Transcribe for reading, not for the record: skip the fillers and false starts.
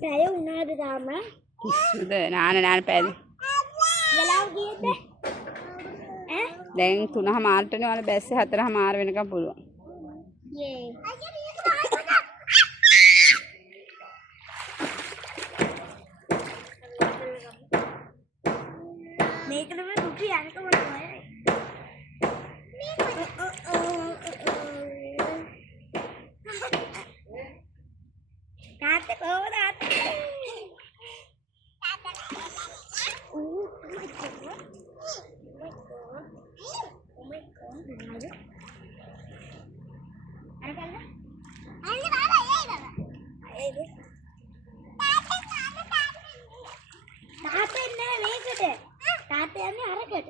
පැය වුණාද තාම? පිස්සුද නාන පැද. වෙලාව කීයද? දැන් 3:00ටනේ වල බැස්සේ 4:00 වෙනකම් පුළුවන්. යේ. මේක තමයි කුපි යනකම තමයි. තාත්තා කොහොමද තාත්තා? තාත්තා නෑ මේකට. තාත්තා යන්නේ අරකට.